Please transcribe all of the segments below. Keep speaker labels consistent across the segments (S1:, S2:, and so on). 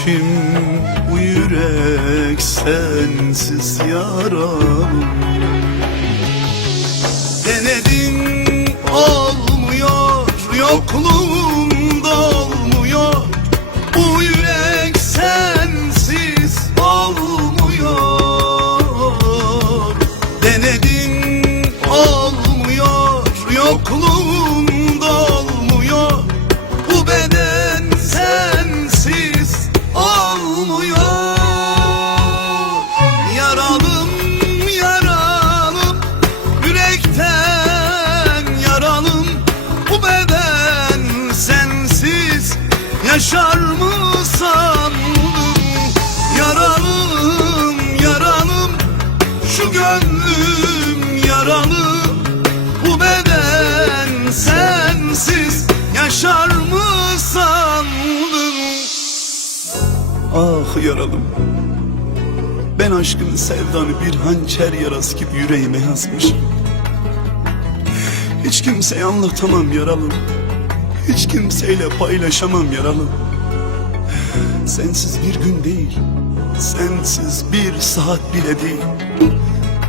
S1: içim bu yürek sensiz yaralım Denedim olmuyor yokluğunda olmuyor. Bu yürek sensiz olmuyor. Denedim olmuyor yokluğunda yaşar mı Yaralım yaralım? Şu gönlüm yaralı Bu beden sensiz. Yaşar mı Ah yaralım ben aşkın sevdanı bir hançer yarası gibi yüreğime yazmışım. Hiç kimseye anlatamam yaralım Hiç kimseyle paylaşamam yaralım Sensiz bir gün değil Sensiz bir saat bile değil.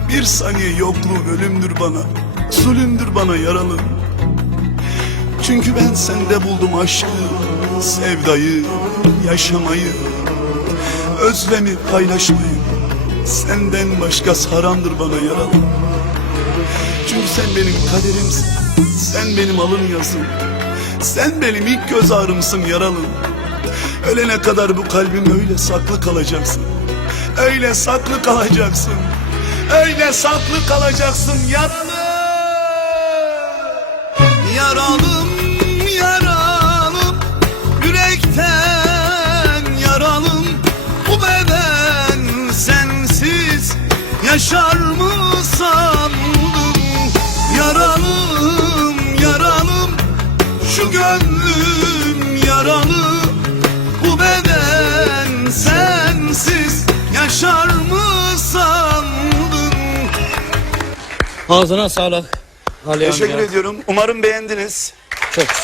S1: Bir saniye yokluğun ölümdür bana Zulümdür bana yaralım Çünkü ben sende buldum aşkı Sevdayı, yaşamayı. Özlemi paylaşmayı Senden başka haramdır bana yaralı. Çünkü sen benim kaderimsin Sen benim alın yazım Sen benim ilk göz ağrımsın yaralım Ölene kadar bu kalbim öyle saklı kalacaksın. Öyle saklı kalacaksın. Öyle saklı kalacaksın yaralı. Yaralım yaralım. Yürekten yaralım. Bu beden sensiz Yaşar mı sandım gönlüm yaralı Bu beden sensiz Yaşar mı sandım
S2: Ağzına sağlık. Ali
S1: Teşekkür
S2: amca.
S1: ediyorum. Umarım beğendiniz.
S2: Çok güzel.